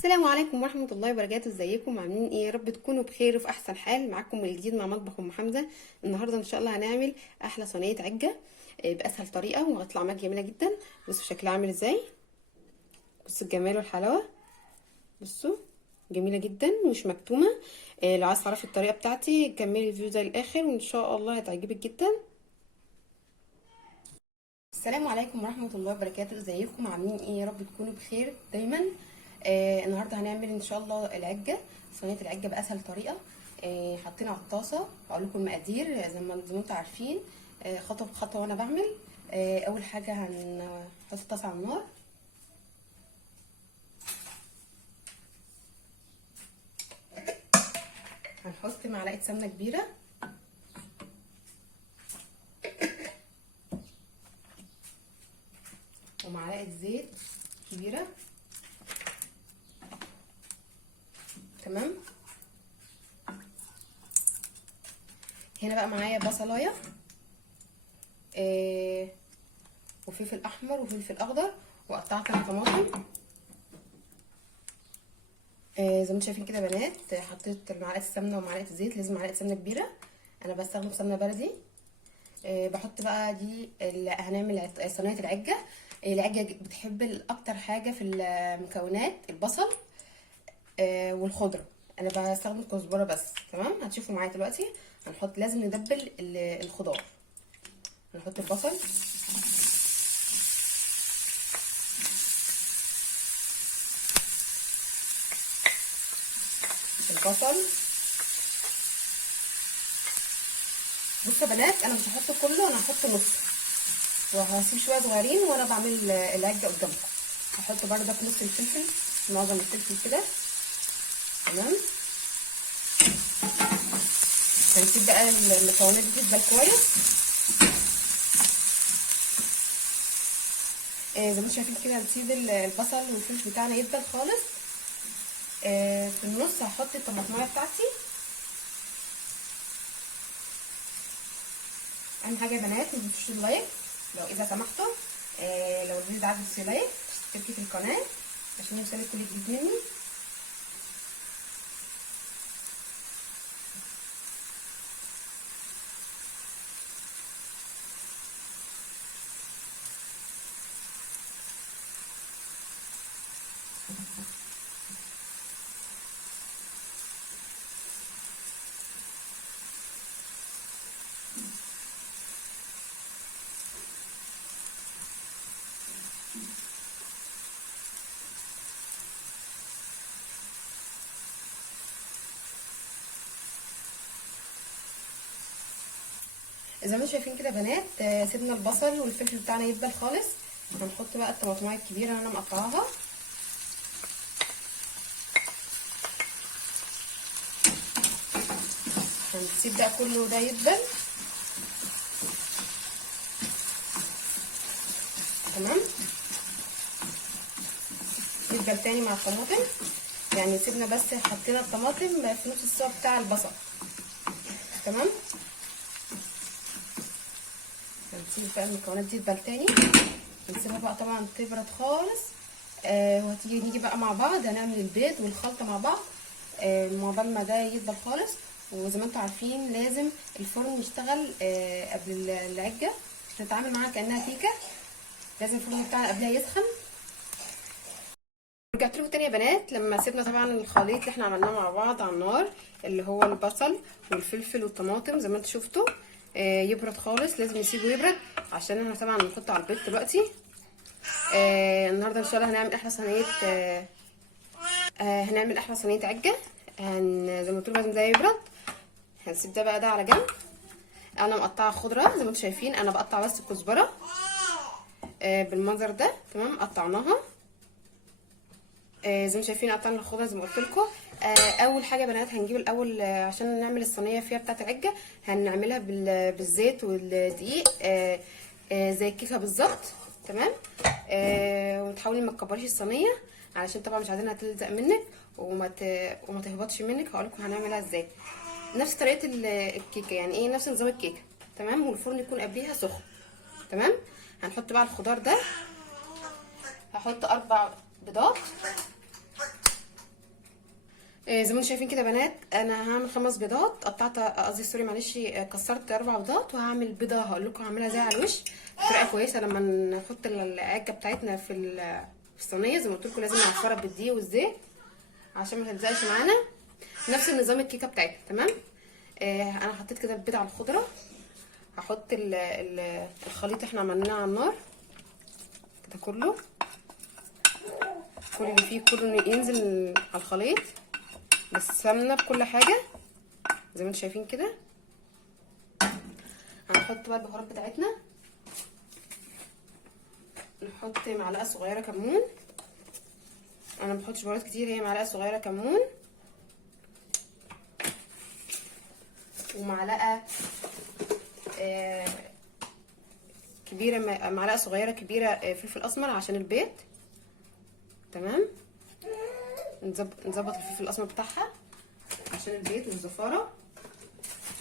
السلام عليكم ورحمة الله وبركاته. ازيكم عاملين ايه؟ يا رب تكونوا بخير وفي احسن حال. معاكم من جديد مع مطبخ ام حمزة. النهاردة ان شاء الله هنعمل احلى صينية عجة باسهل طريقة، وهتطلع معاك جميلة جدا. بصوا شكلها عامل ازاي، بصوا الجمال والحلاوة. بصوا جميلة جدا ومش مكتومة. لو عايز تعرفي الطريقة بتاعتي كملي الفيديو ده للاخر وان شاء الله هتعجبك جدا. السلام عليكم ورحمة الله وبركاته. ازيكم عاملين ايه؟ يا رب تكونوا بخير دايما. النهارده هنعمل ان شاء الله العجة، صينية العجة بأسهل طريقة. حاطين على الطاسة، هقول لكم المقادير زي ما انتم عارفين. خطوة بخطوة وانا بعمل. اول حاجة هنحط الطاسة على النار. هنحط معلقة سمنة كبيرة، ومعلقة زيت كبيرة. تمام. هنا بقى معايا بصلايه وفلفل احمر وفلفل اخضر، وقطعت طماطم. زي ما انتم شايفين كده يا بنات، حطيت معلقه السمنه ومعلقه الزيت. لازم معلقه سمنه كبيره، انا بستخدم سمنه بلدي. بحط بقى دي هنعمل صينيه العجه. العجه بتحب اكتر حاجه في المكونات البصل والخضره. انا بستخدم كزبره بس. تمام، هتشوفوا معايا دلوقتي. هنحط، لازم ندبل الخضار. هنحط البصل، البصل. بصوا يا بنات، انا مش هحط كله، انا هحط نص وهسيب شويه صغيرين وانا بعمل العجه قدامكم. هحط بردك نص الفلفل، معظم الفلفل كده. تمام. هنسيب بقى المكونات دي تتبل كويس. زي ما انتم شايفين كده، هنسيب البصل والفلفل بتاعنا يدبل خالص. في النص هحط الطماطمايه بتاعتي. اهم حاجه يا بنات ما تنسوش اللايك لو اذا سمحتوا. لو الفيديو ده عجبك لايك، اشتركي في القناه عشان يوصلك كل جديد مني. زي ما انتم شايفين كده يا بنات، سيبنا البصل والفلفل بتاعنا يدبل خالص. هنحط بقى الطماطمايه الكبيره اللي انا مقطعاها. هنسيب بقى كله ده يدبل. تمام، يدبل تاني مع الطماطم. يعني سيبنا بس حطينا الطماطم في نص السوا بتاع البصل. تمام. هنسيب بقى المكونات دي تدبل تاني، نسيبها بقى طبعا تبرد خالص. نيجي بقى مع بعض هنعمل البيض والخلطه مع بعض. مع بال ما ده يدبل خالص. وزي ما انتم عارفين لازم الفرن يشتغل قبل العجه عشان نتعامل معاها كانها كيكه. لازم الفرن بتاعنا قبلها يسخن. رجعت لكم تاني يا بنات. لما سيبنا طبعا الخليط اللي احنا عملناه مع بعض على النار، اللي هو البصل والفلفل والطماطم زي ما انتم شفتوا، يبرد خالص. لازم نسيبه يبرد عشان احنا طبعا هنحطه على البيض دلوقتي. النهارده ان شاء الله هنعمل احلى صينيه هنعمل احلى صينيه عجه. زي ما قلت لازم ده يبرد. هنسيب ده بقى ده على جنب. انا مقطعه خضره زي ما انتم شايفين، انا بقطع بس الكزبره بالمنظر ده. تمام، قطعناها زي ما شايفين. قطعنا الخضره زي ما قلت لكم. اول حاجه يا بنات هنجيب الاول عشان نعمل الصينيه فيها بتاعه العجه. هنعملها بالزيت والدقيق زي الكيكه بالظبط. تمام. وتحاولي ما تكبريش الصينيه علشان طبعا مش عايزينها تلزق منك وما تهبطش منك. هقول لكم هنعملها ازاي. نفس طريقه الكيكه، يعني ايه، نفس نظام الكيكه. تمام، والفرن يكون قبليها سخن. تمام. هنحط بقى الخضار ده. هحط 4 بيضات. زي ما انتم شايفين كده يا بنات، انا هعمل 5 بيضات، قطعت قصدي سوري معلش، كسرت 4 بيضات، وهعمل بيضه هقول لكم هعملها زي على الوش بطريقه كويسه. لما نحط العجه بتاعتنا في الصينيه زي ما قلت لكم لازم نعفرها بالدقيق والزيت عشان ما تلزقش معانا، نفس النظام الكيكه بتاعتنا. تمام. انا حطيت كده البيض على الخضره، هحط الخليط اللي احنا عملناه على النار كده كله، كل اللي فيه كله ينزل على الخليط بالسمنه بكل حاجه زي ما انتم شايفين كده. هنحط بقى البهارات بتاعتنا، نحط معلقه صغيره كمون، انا ما بحطش بهارات كتير، هي معلقه صغيره كمون، ومعلقه كبيره، معلقه صغيره كبيره فلفل اسمر عشان البيض. تمام. نظبط الفلفل الاسمر بتاعها عشان البيض والزفاره.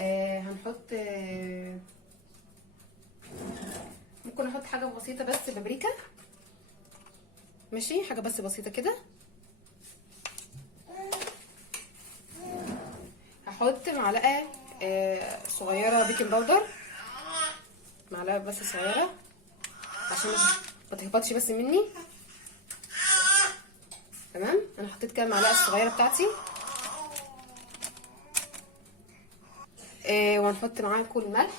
هنحط ممكن احط حاجه بسيطه بس بابريكا، ماشي، حاجه بس بسيطه كده. هحط معلقه صغيره بيكنج باودر، معلقه بس صغيره عشان ما تهبطش بس مني. تمام. انا حطيت كده المعلقه الصغيره بتاعتي. وهنحط معاكم الملح،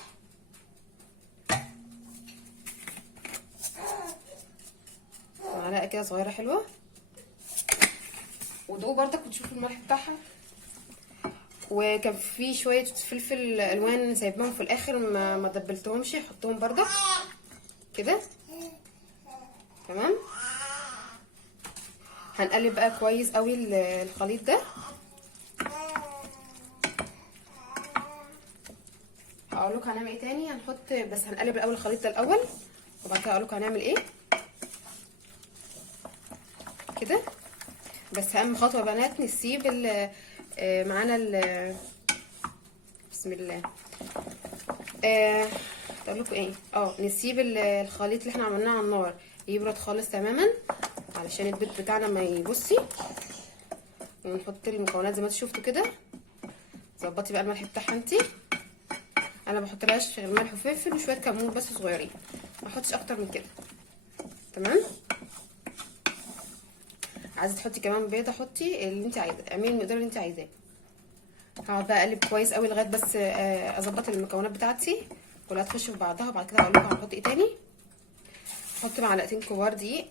معلقه كده صغيره حلوه، ودوق برضك وتشوفوا الملح بتاعها. وكان في شويه فلفل الوان سايباهم في الاخر ما دبلتهمش، حطهم برضك كده. تمام. هنقلب بقى كويس قوي الخليط ده. هقول لكم هنعمل ايه تاني، هنحط بس هنقلب الاول الخليط ده الاول وبعد كده هقول لكم هنعمل ايه كده. بس اهم خطوه يا بنات نسيب معانا بسم الله اقول لكم ايه، نسيب الخليط اللي احنا عملناه على النار يبرد خالص تماما علشان البيض بتاعنا ما يبصي. ونحط المكونات زي ما انتوا شفتوا كده. ظبطي بقى الملح بتاعها انتي، انا بحط لهاش غير ملح وفلفل وشويه كمون بس صغيرين، ما احطش اكتر من كده. تمام. عايزه تحطي كمان بيضه حطي اللي انت عايزاه، اعملي المقدار اللي انت عايزاه. هقعد بقى اقلب كويس قوي لغايه بس اظبط المكونات بتاعتي كلها تخش في بعضها، وبعد كده هقول لكم هنحط ايه تاني. هحط معلقتين كبار دقيق.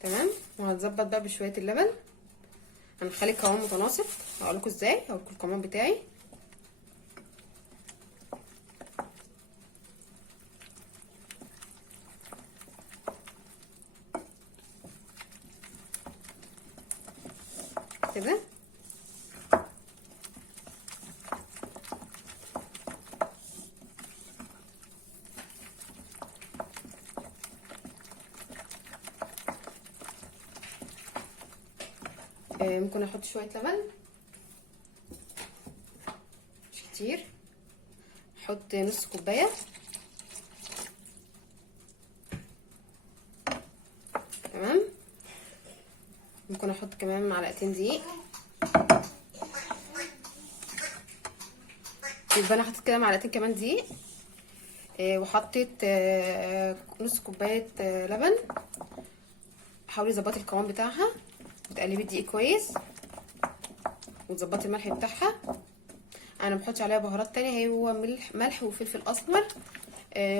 تمام. وهنظبط بقى بشويه اللبن، هنخلي القوام متناسق. هقول لكم ازاي، هقول لكم القوام بتاعي. كده. ممكن احط شويه لبن مش كتير، احط نص كوبايه. تمام. ممكن احط كمان معلقتين دقيق. يبقى انا حطيت كده معلقتين كمان دقيق. وحطيت نص كوبايه لبن. حاولي تظبطي القوام بتاعها وتقلبي الدقيق كويس وتظبطي الملح بتاعها. انا ما بحطش عليها بهارات تانية، هو ملح وفلفل اسمر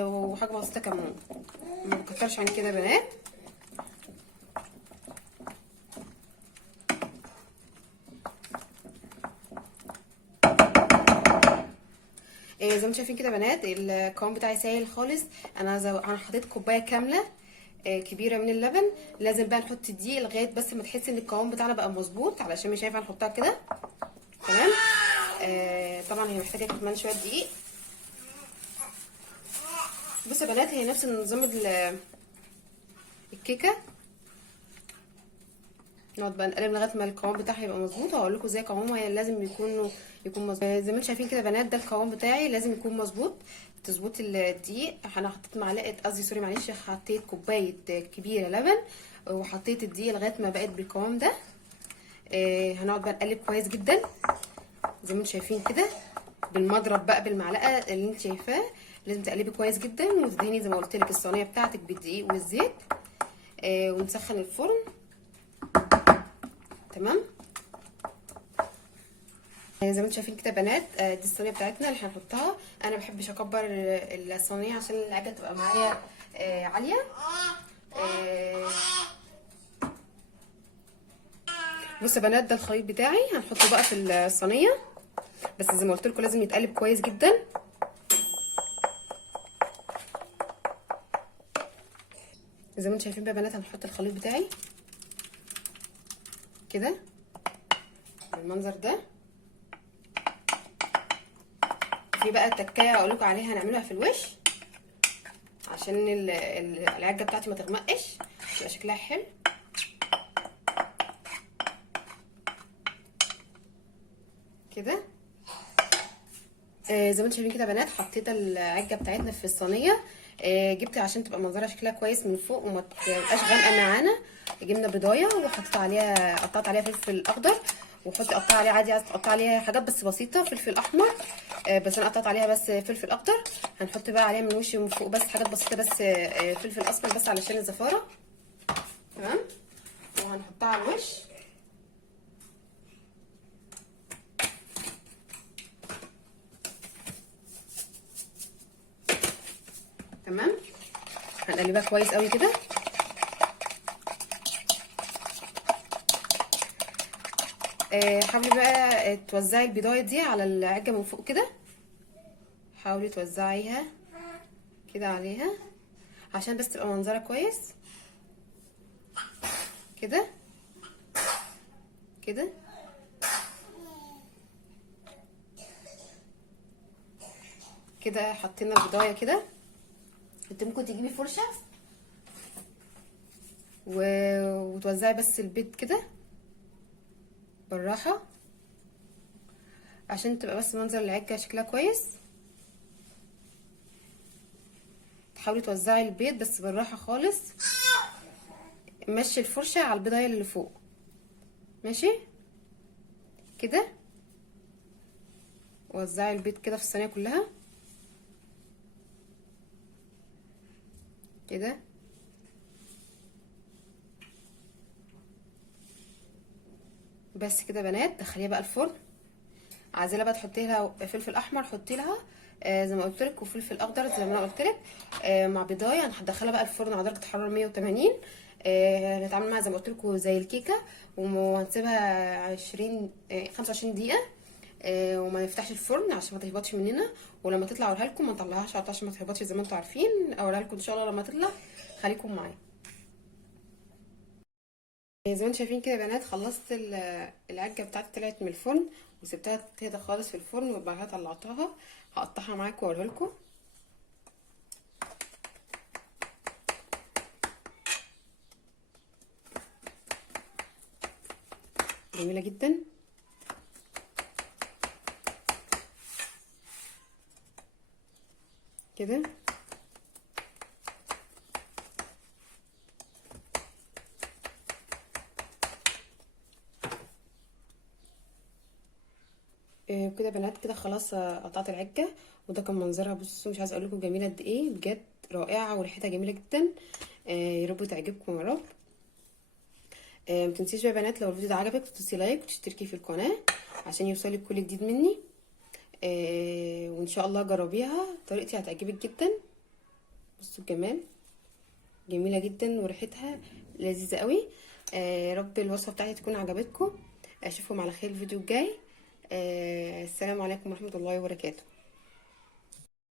وحاجه بسيطه كمون، ما بكترش عن كده يا بنات. زي ما انتم شايفين كده يا بنات القوام بتاعي سايل خالص. انا حطيت كوبايه كامله كبيره من اللبن. لازم بقى نحط الدقيق لغايه بس ما تحسي ان القوام بتاعنا بقى مظبوط، علشان مش هينفع نحطها كده. تمام. طبعا هي محتاجه كمان شويه دقيق. بصوا يا بنات هي نفس نظام الكيكه. نقعد بقى نقلب لغايه ما القوام بتاعها يبقى مظبوط، وهقول لكم ازاي قوامه لازم يكون مظبوط. زي ما انتم شايفين كده يا بنات ده القوام بتاعي لازم يكون مظبوط. تظبطي الدقيق، انا حطيت معلقه قصدي سوري معلش، حطيت كوبايه كبيره لبن وحطيت الدقيق لغايه ما بقت بالقوام ده. هنقعد بقى نقلب كويس جدا زي ما انتم شايفين كده بالمضرب بقى بالمعلقه اللي انت شايفاه. لازم تقلبي كويس جدا وتدهني زي ما قلت لك الصينيه بتاعتك بالدقيق والزيت. ونسخن الفرن. تمام. زي ما انتم شايفين كده يا بنات، دي الصينيه بتاعتنا اللي هنحطها. انا بحبش اكبر الصينيه عشان العجه تبقى معايا عاليه. بصوا يا بنات، ده الخليط بتاعي هنحطه بقى في الصينيه، بس زي ما قلت لكم لازم يتقلب كويس جدا. زي ما انتم شايفين بقى يا بنات، هنحط الخليط بتاعي كده بالمنظر ده. في بقى تكايه اقول لكم عليها هنعملها في الوش عشان العجه بتاعتي ما تغمقش، يبقى شكلها حلو كده. زي ما انتم شايفين كده يا بنات، حطيت العجه بتاعتنا في الصينيه. جبت عشان تبقى منظرها شكلها كويس من فوق وما تبقاش غامقه معانا. جبنا بيضايه وحطيت عليها، قطعت عليها فلفل اخضر، وحطي قطع عليها عادي، عايزه تقطع عليها حاجات بس بسيطه، فلفل احمر. بس انا قطعت عليها بس فلفل اخضر. هنحط بقى عليها من وش ومن فوق بس حاجات بسيطه، بس فلفل اصفر بس علشان الزفاره. تمام. وهنحطها على الوش. تمام. هنقلبها كويس قوي كده. حاولي بقى توزعي البيضايه دي على العجه من فوق كده. حاولي توزعيها كده عليها عشان بس تبقى منظرها كويس كده كده. كده حطينا البيضايه كده. انت ممكن تجيبي فرشه وتوزعي بس البيض كده بالراحه عشان تبقى بس منظر العجه شكلها كويس. تحاولي توزعي البيض بس بالراحه خالص. مشي الفرشه على البيضايه اللي فوق. ماشي كده. وزعي البيض كده في الصينيه كلها كده. بس كده يا بنات، دخليها بقى الفرن. عايزه بقى تحطي لها فلفل احمر، حطي لها زي ما قلت لك، وفلفل اخضر زي ما انا قلت لك، مع بيضايه. هندخلها بقى الفرن على درجه حراره 180. هنتعامل معاها زي ما قلت لكم زي الكيكه، وهنسيبها 25 دقيقه. وما نفتحش الفرن عشان ما تهبطش مننا. ولما تطلع اوريها لكم، ما نطلعهاش عشان ما تهبطش زي ما انتم عارفين. اوريها لكم ان شاء الله لما تطلع. خليكم معايا. زي ما انتم شايفين كده يا بنات، خلصت العجه بتاعتي طلعت من الفرن وسبتها كده خالص في الفرن، وبعدها طلعتها. هقطعها معاكم واوريها لكم. جميله جدا كده. كده يا بنات، كده خلاص قطعت العجه. وده كان منظرها. بصوا، مش عايزه اقول لكم جميله قد ايه، بجد رائعه وريحتها جميله جدا. يا رب تعجبكم يا رب. ما تنسيش بقى يا بنات، لو الفيديو ده عجبك تدوسي لايك وتشتركي في القناه عشان يوصلك كل جديد مني. وان شاء الله جربيها، طريقتي هتعجبك جدا. بصوا الجمال، جميله جدا وريحتها لذيذه قوي. يا رب الوصفه بتاعتي تكون عجبتكم. اشوفكم على خير الفيديو الجاي. السلام عليكم ورحمه الله وبركاته.